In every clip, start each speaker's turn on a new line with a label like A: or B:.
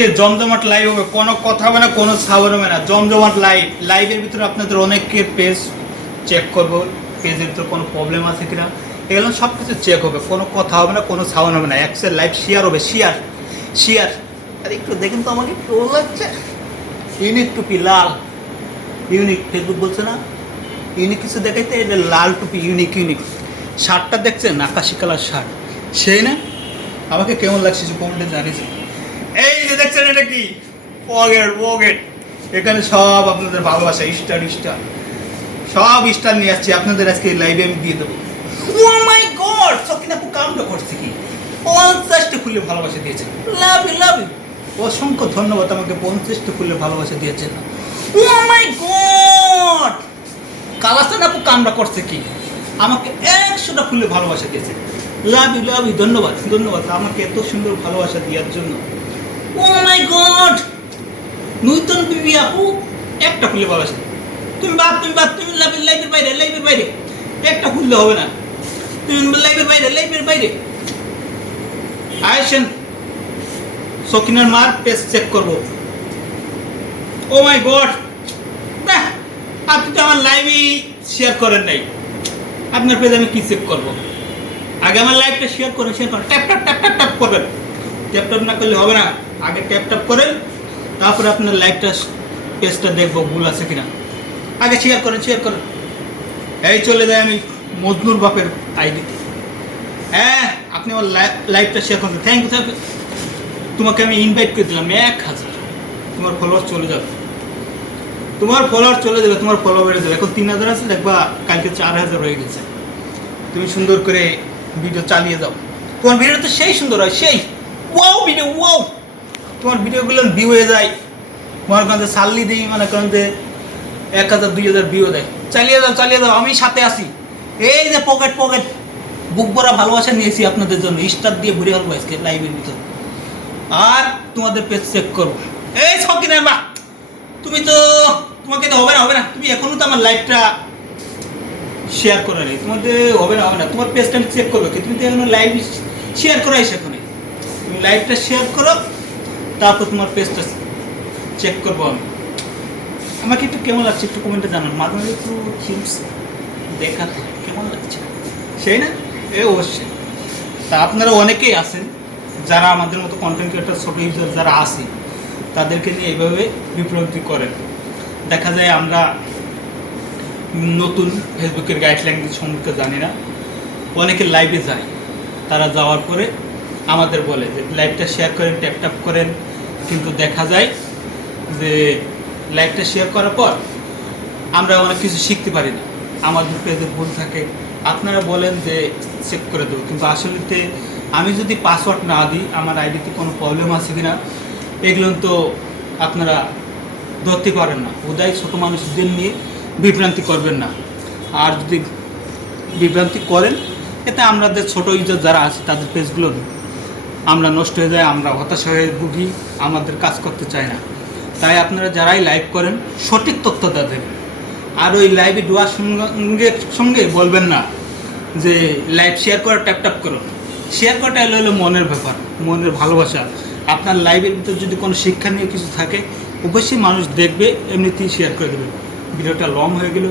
A: আজকে জমজমাট লাইভ হবে। কোনো কথা হবে না, কোনো সাবর হবে না। জমজমাট লাইভ লাইভের ভিতরে আপনাদের অনেকের পেজ চেক করব। পেজের ভিতরে কোনো প্রবলেম আছে কিনা? এগুলো সব কিছু চেক হবে। কোনো কথা হবে না, কোনো সাউন্ড হবে না। একসের লাইভ শেয়ার হবে শেয়ার শেয়ার আর একটু দেখেন তো আমাকে কেউ লাগছে। ইউনিক টুপি, লাল। ইউনিক ফেসবুক বলছে না? ইউনিক কিছু দেখাইতে? এটা লাল টুপি ইউনিক ইউনিক শার্টটা দেখছেন? আকাশি কালার শার্ট সেই না? আমাকে কেমন লাগছে যে কমেন্টে জানিয়েছে এটা কি? পকেট পকেট এখানে সব আপনাদের ভালোবাসা স্টার স্টার সব স্টার নিয়ে আসছি। আপনাদের আজকে লাইভে আমি দিয়ে দেবো। ও মাই গড সকিনা আপু কামটা করছে কি? পঞ্চাশটা খুলে ভালোবাসা দিয়েছে লাভ ইউ লাভ ইউ অসংখ্য ধন্যবাদ আমাকে পঞ্চাশটা খুলে ভালোবাসা দিয়েছেন। ও মাই গড কালাস্তান আপু কামটা করছে কি? আমাকে একশোটা ফুলে ভালোবাসা দিয়েছে লাভ ইউ লাভ ইউ ধন্যবাদ ধন্যবাদ। আমাকে এত সুন্দর ভালোবাসা দেওয়ার জন্য। ও মাই গড নূতন বিবি আপু, একটা ফুলে ভালোবাসা তুমি বাদ তুমি বাদ তুমি লাইভের বাইরে লাইভের বাইরে। একটা খুললে হবে না। তুমি লাইভের বাইরে লাইভের বাইরে। আয়সেন সকিনার মার পেজ চেক করব। ও মাই গড আপনি তো আমার লাইভই শেয়ার করেন নাই। আপনার পেজ আমি কি চেক করব? আগে আমার লাইভটা শেয়ার করেন শেয়ার করেন tap tap tap tap tap করবেন। ট্যাপ ট্যাপ না করলে হবে না। আগে ট্যাপ ট্যাপ করেন তারপরে আপনার লাইভটা পেজটা দেখব ভুল আছে কিনা। আগে শেয়ার করেন শেয়ার করেন। এই চলে যায় আমি মজনুর বাপের আইডিতে হ্যাঁ আপনি আমার লাইভটা শেয়ার করেন। থ্যাংক ইউ থ্যাংক ইউ তোমাকে আমি ইনভাইট করে দিলাম এক হাজার। তোমার ফলোয়ার চলে যাবে। তোমার ফলোয়ার চলে যাবে, তোমার ফলো বেড়ে যাবে। এখন তিন হাজার আছে, দেখবা কালকে চার হাজার হয়ে গেছে। তুমি সুন্দর করে ভিডিও চালিয়ে যাও। তোমার ভিডিও তো সেই সুন্দর হয়, সেই। ওয়াও ভিডিও ওয়াও তোমার ভিডিওগুলো ভিউ হয়ে যায়। তোমার কাছে সাল্লি দিই মানে কারণ যে এক হাজার, দুই হাজার ভিউ দেয়। চালিয়ে যাও চালিয়ে যাও আমি সাথে আসি এই যে পকেট পকেট বুক ভরা ভালোবাসা নিয়েছি আপনাদের জন্য। স্টার দিয়ে ভরে হলবো আজকে লাইভের ভিতর। আর তোমাদের পেজ চেক করব। এই সকিনের মা তুমি তো, তোমাকে তো হবে না হবে না। তুমি এখনও তো আমার লাইভটা শেয়ার করা নেই। তোমাদের হবে না হবে না। তোমার পেজটা আমি চেক করব। তুমি তো এখনও লাইভ শেয়ার করাই সেখানে তুমি লাইভটা শেয়ার করো। তারপর তোমার পেজটা চেক করব আমি। আমাকে একটু কেমন লাগছে একটু কমেন্টে জানান। মাঝে মাঝে একটু হিমস দেখাতে কেমন লাগছে? সেই না? এ অবশ্যই। তা আপনারা অনেকেই আছেন যারা আমাদের মতো কন্টেন্ট ক্রিয়েটার ছোটো ইউজার যারা আসে তাদেরকে নিয়ে এইভাবে বিভ্রান্তি করেন। দেখা যায় আমরা নতুন ফেসবুকের গাইডলাইন সম্পর্কে জানি না। অনেকে লাইভে যায়। তারা যাওয়ার পরে আমাদের বলে যে লাইভটা শেয়ার করেন ট্যাপ ট্যাপ করেন। কিন্তু দেখা যায় যে লাইভটা শেয়ার করার পর আমরা অনেক কিছু শিখতে পারি না। আমাদের পেজে ভুল থাকে। আপনারা বলেন যে চেক করে দেবো। কিন্তু আসলেতে আমি যদি পাসওয়ার্ড না দিই, আমার আইডিতে কোনো প্রবলেম আছে কি না এগুলো তো আপনারা ধরতে পারেন না। উদয় ছোটো মানুষদের নিয়ে বিভ্রান্তি করবেন না। আর যদি বিভ্রান্তি করেন, এতে আমাদের ছোটো ইউজার যারা আছে, তাদের পেজগুলো আমরা নষ্ট হয়ে যায়, আমরা হতাশা হয়ে ভুগি, আমাদের কাজ করতে চাই না। তাই আপনারা যারাই লাইভ করেন, সঠিক তথ্যটা দেবেন। আর ওই লাইভে ডোয়ার সঙ্গে সঙ্গে বলবেন না যে লাইভ শেয়ার করে ট্যাপ ট্যাপ করো শেয়ার করাটা এলো হলো মনের ব্যাপার, মনের ভালোবাসা। আপনার লাইভের ভিতর যদি কোনো শিক্ষা নিয়ে কিছু থাকে, অবশ্যই মানুষ দেখবে, এমনিতেই শেয়ার করে দেবে। ভিডিওটা লং হয়ে গেল।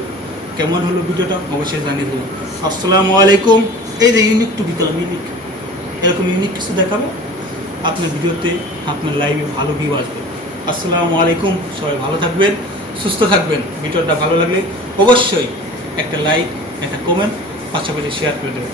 A: কেমন হলো ভিডিওটা, অবশ্যই জানিয়ে দেবেন। আসসালামু আলাইকুম। এই যে ইউনিক টু বিকালাম ইউনিক এরকম ইউনিক কিছু দেখাবে, আপনার ভিডিওতে আপনার লাইভে ভালো ভিউ আসবে। আসসালামু আলাইকুম, সবাই ভালো থাকবেন, সুস্থ থাকবেন। ভিডিওটা ভালো লাগলে অবশ্যই একটা লাইক একটা কমেন্ট পাশাপাশি শেয়ার করে দেবেন।